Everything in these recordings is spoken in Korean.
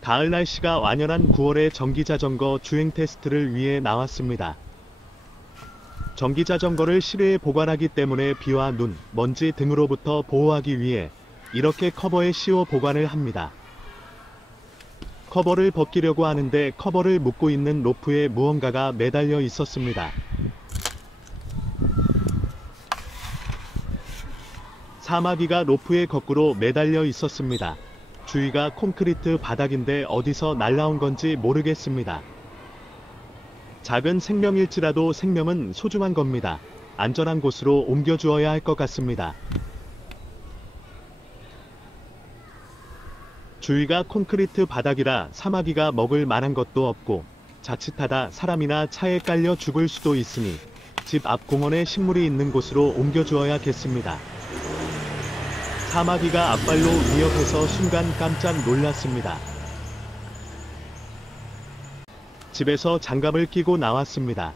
가을 날씨가 완연한 9월에 전기자전거 주행 테스트를 위해 나왔습니다. 전기자전거를 실외에 보관하기 때문에 비와 눈, 먼지 등으로부터 보호하기 위해 이렇게 커버에 씌워 보관을 합니다. 커버를 벗기려고 하는데 커버를 묶고 있는 로프에 무언가가 매달려 있었습니다. 사마귀가 로프에 거꾸로 매달려 있었습니다. 주위가 콘크리트 바닥인데 어디서 날라온 건지 모르겠습니다. 작은 생명일지라도 생명은 소중한 겁니다. 안전한 곳으로 옮겨주어야 할 것 같습니다. 주위가 콘크리트 바닥이라 사마귀가 먹을 만한 것도 없고 자칫하다 사람이나 차에 깔려 죽을 수도 있으니 집 앞 공원에 식물이 있는 곳으로 옮겨주어야겠습니다. 사마귀가 앞발로 위협해서 순간 깜짝 놀랐습니다. 집에서 장갑을 끼고 나왔습니다.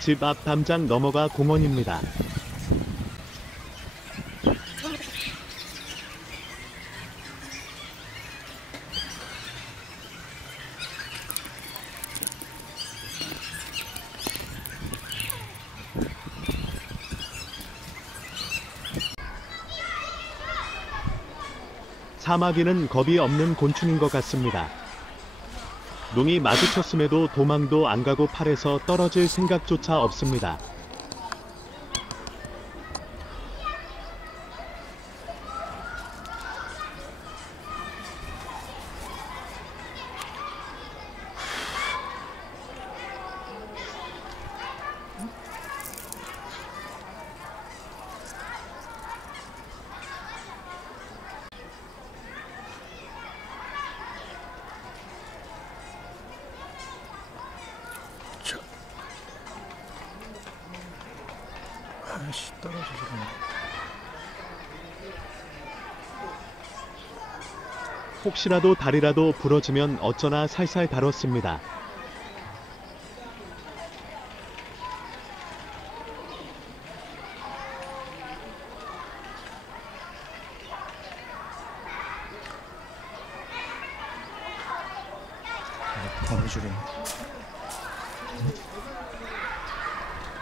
집 앞 담장 넘어가 공원입니다. 사마귀는 겁이 없는 곤충인 것 같습니다. 눈이 마주쳤음에도 도망도 안 가고 팔에서 떨어질 생각조차 없습니다. 아이씨, 떨어지시네. 혹시라도 다리라도 부러지면 어쩌나 살살 다뤘습니다. 거미줄이.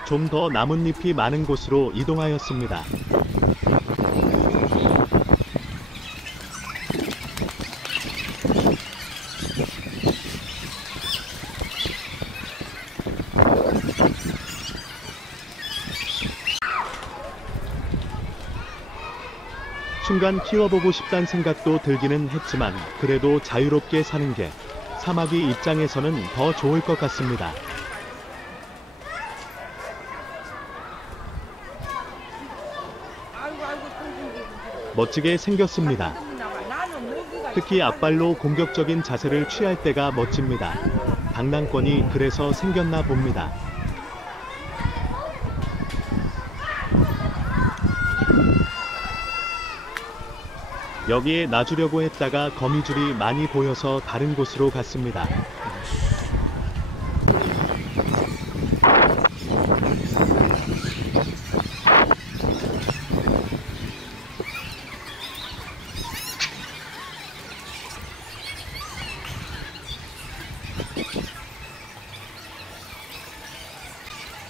좀 더 나뭇잎이 많은 곳으로 이동하였습니다. 순간 키워보고 싶단 생각도 들기는 했지만 그래도 자유롭게 사는 게 사마귀 입장에서는 더 좋을 것 같습니다. 멋지게 생겼습니다. 특히 앞발로 공격적인 자세를 취할 때가 멋집니다. 장난권이 그래서 생겼나 봅니다. 여기에 놔주려고 했다가 거미줄이 많이 보여서 다른 곳으로 갔습니다.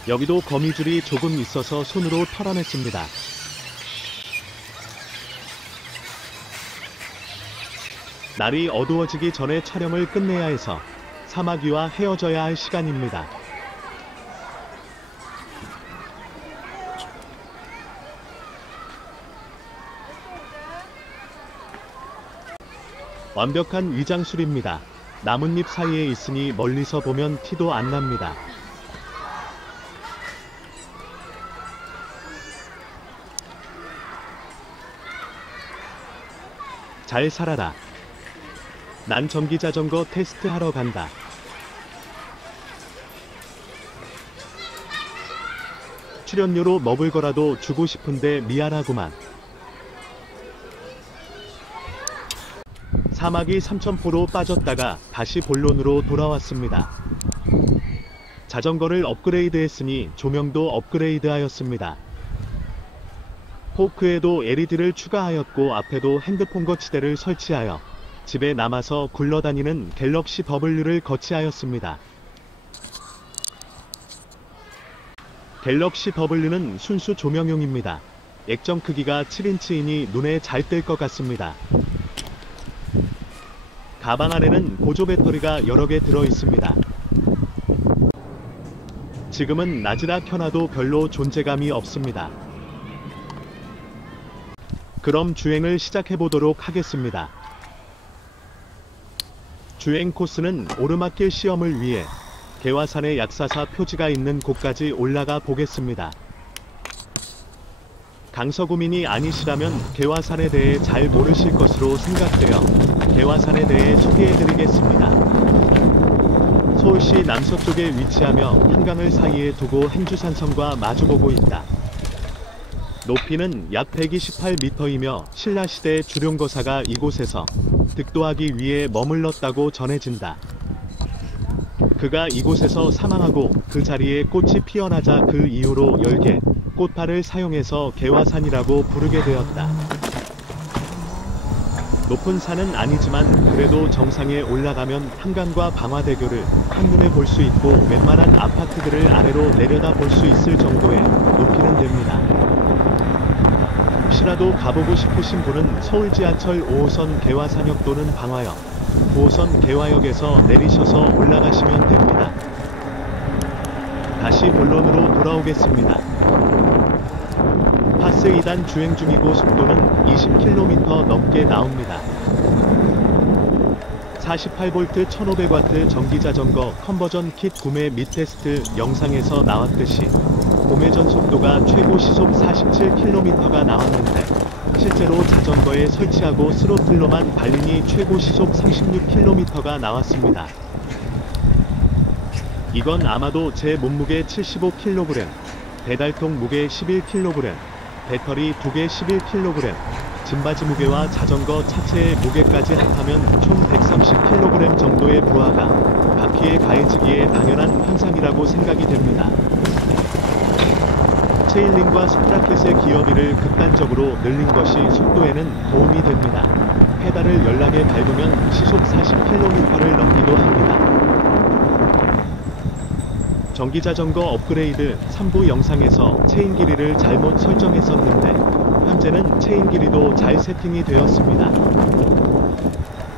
여기도 거미줄이 조금 있어서 손으로 털어냈습니다. 날이 어두워지기 전에 촬영을 끝내야 해서 사마귀와 헤어져야 할 시간입니다. 완벽한 위장술입니다. 나뭇잎 사이에 있으니 멀리서 보면 티도 안 납니다. 잘 살아라. 난 전기자전거 테스트하러 간다. 출연료로 먹을 거라도 주고 싶은데 미안하구만. 사마귀 삼천포로 빠졌다가 다시 본론으로 돌아왔습니다. 자전거를 업그레이드했으니 조명도 업그레이드하였습니다. 포크에도 LED를 추가하였고 앞에도 핸드폰 거치대를 설치하여 집에 남아서 굴러다니는 갤럭시 W를 거치하였습니다. 갤럭시 W는 순수 조명용입니다. 액정 크기가 7인치이니 눈에 잘 띌 것 같습니다. 가방 안에는 보조 배터리가 여러 개 들어 있습니다. 지금은 낮이라 켜놔도 별로 존재감이 없습니다. 그럼 주행을 시작해 보도록 하겠습니다. 주행 코스는 오르막길 시험을 위해 개화산의 약사사 표지가 있는 곳까지 올라가 보겠습니다. 강서구민이 아니시라면 개화산에 대해 잘 모르실 것으로 생각되어 개화산에 대해 소개해드리겠습니다. 서울시 남서쪽에 위치하며 한강을 사이에 두고 행주산성과 마주보고 있다. 높이는 약 128m이며 신라시대 주룡거사가 이곳에서 득도하기 위해 머물렀다고 전해진다. 그가 이곳에서 사망하고 그 자리에 꽃이 피어나자 그 이후로 열개, 꽃파를 사용해서 개화산이라고 부르게 되었다. 높은 산은 아니지만 그래도 정상에 올라가면 한강과 방화대교를 한눈에 볼 수 있고 웬만한 아파트들을 아래로 내려다 볼 수 있을 정도의 높이는 됩니다. 혹시라도 가보고 싶으신 분은 서울 지하철 5호선 개화산역 또는 방화역, 9호선 개화역에서 내리셔서 올라가시면 됩니다. 다시 본론으로 돌아오겠습니다. 파스 2단 주행 중이고 속도는 20km 넘게 나옵니다. 48V 1500W 전기자전거 컨버전 킷 구매 및 테스트 영상에서 나왔듯이 공회전 속도가 최고 시속 47km가 나왔는데 실제로 자전거에 설치하고 스로틀로만 달리니 최고 시속 36km가 나왔습니다. 이건 아마도 제 몸무게 75kg, 배달통 무게 11kg, 배터리 2개 11kg, 짐바지 무게와 자전거 차체의 무게까지 합하면 총 130kg 정도의 부하가 바퀴에 가해지기에 당연한 현상이라고 생각이 됩니다. 체일링과 스프라켓의 기어비를 극단적으로 늘린 것이 속도에는 도움이 됩니다. 페달을 연락에 밟으면 시속 40km를 넘기도 합니다. 전기자전거 업그레이드 3부 영상에서 체인 길이를 잘못 설정했었는데 현재는 체인 길이도 잘 세팅이 되었습니다.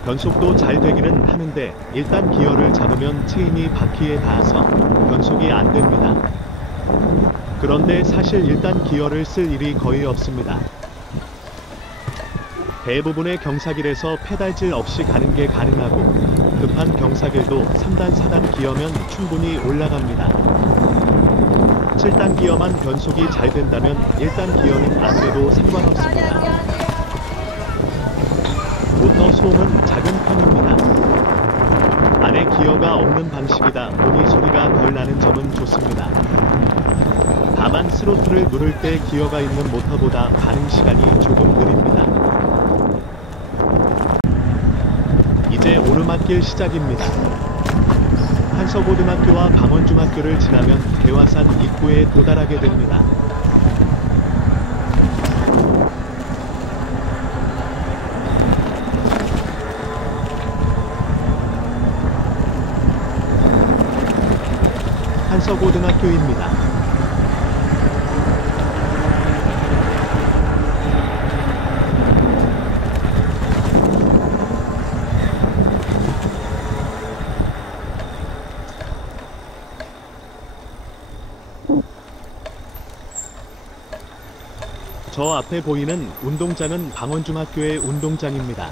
변속도 잘 되기는 하는데 일단 기어를 잡으면 체인이 바퀴에 닿아서 변속이 안 됩니다. 그런데 사실 일단 기어를 쓸 일이 거의 없습니다. 대부분의 경사길에서 페달질 없이 가는 게 가능하고 급한 경사길도 3단 4단 기어면 충분히 올라갑니다. 7단 기어만 변속이 잘 된다면 1단 기어는 안 돼도 상관없습니다. 모터 소음은 작은 편입니다. 안에 기어가 없는 방식이다 보니 소리가 덜 나는 점은 좋습니다. 다만 스로틀을 누를 때 기어가 있는 모터보다 반응 시간이 조금 느립니다. 이제 오르막길 시작입니다. 한서고등학교와 방원중학교를 지나면 개화산 입구에 도달하게 됩니다. 한서고등학교입니다. 저 앞에 보이는 운동장은 방원중학교의 운동장입니다.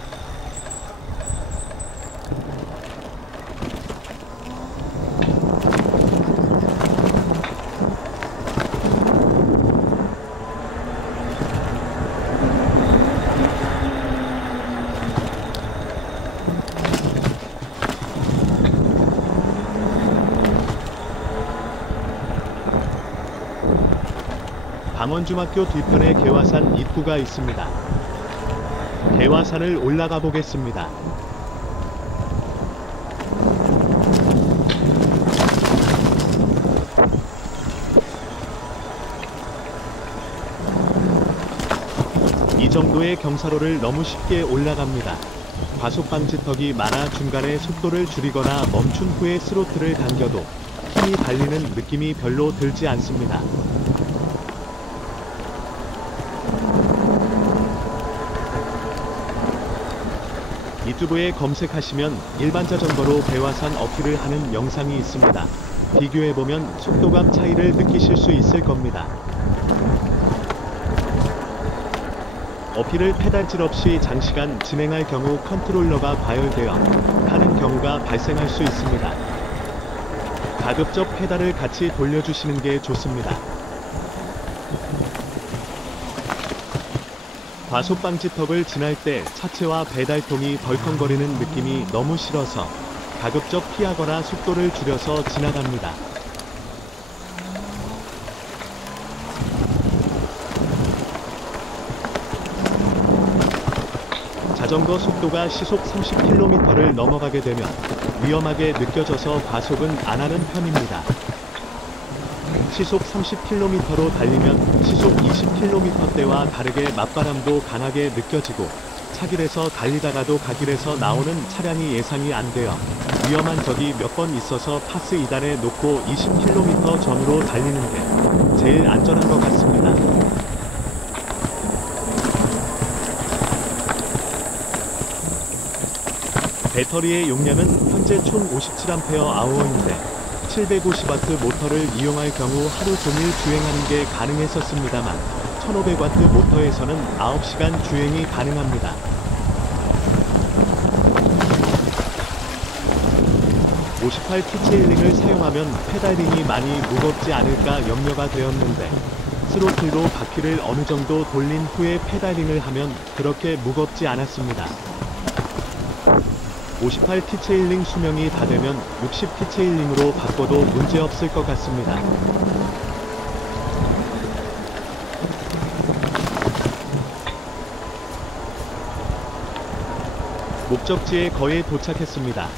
방원중학교 뒤편에 개화산 입구가 있습니다. 개화산을 올라가 보겠습니다. 정도의 경사로를 너무 쉽게 올라갑니다. 과속 방지턱이 많아 중간에 속도를 줄이거나 멈춘 후에 스로틀을 당겨도 힘이 달리는 느낌이 별로 들지 않습니다. 유튜브에 검색하시면 일반 자전거로 배화산 어필을 하는 영상이 있습니다. 비교해보면 속도감 차이를 느끼실 수 있을 겁니다. 어필을 페달질 없이 장시간 진행할 경우 컨트롤러가 과열되어 타는 경우가 발생할 수 있습니다. 가급적 페달을 같이 돌려주시는 게 좋습니다. 과속 방지턱을 지날 때 차체와 배달통이 덜컹거리는 느낌이 너무 싫어서 가급적 피하거나 속도를 줄여서 지나갑니다. 자전거 속도가 시속 30km를 넘어가게 되면 위험하게 느껴져서 과속은 안 하는 편입니다. 시속 30km로 달리면 시속 20km대와 다르게 맞바람도 강하게 느껴지고 차길에서 달리다가도 가길에서 나오는 차량이 예상이 안 되어 위험한 적이 몇 번 있어서 파스 2단에 놓고 20km 전후로 달리는 게 제일 안전한 것 같습니다. 배터리의 용량은 현재 총 57Ah/h인데 750W 모터를 이용할 경우 하루 종일 주행하는 게 가능했었습니다만 1500W 모터에서는 9시간 주행이 가능합니다. T-Chain링을 사용하면 페달링이 많이 무겁지 않을까 염려가 되었는데 스로틀로 바퀴를 어느 정도 돌린 후에 페달링을 하면 그렇게 무겁지 않았습니다. 58T-Chain링 수명이 다 되면 60T-Chain링으로 바꿔도 문제없을 것 같습니다. 목적지에 거의 도착했습니다.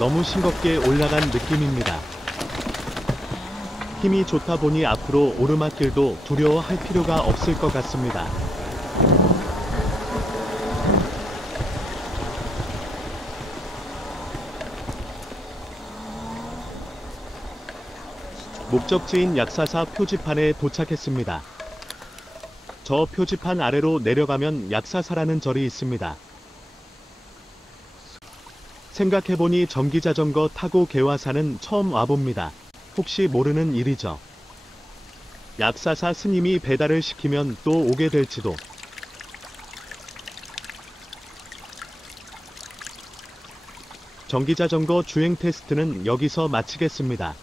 너무 싱겁게 올라간 느낌입니다. 힘이 좋다 보니 앞으로 오르막길도 두려워할 필요가 없을 것 같습니다. 목적지인 약사사 표지판에 도착했습니다. 저 표지판 아래로 내려가면 약사사라는 절이 있습니다. 생각해보니 전기자전거 타고 개화산은 처음 와봅니다. 혹시 모르는 일이죠. 약사사 스님이 배달을 시키면 또 오게 될지도. 전기자전거 주행 테스트는 여기서 마치겠습니다.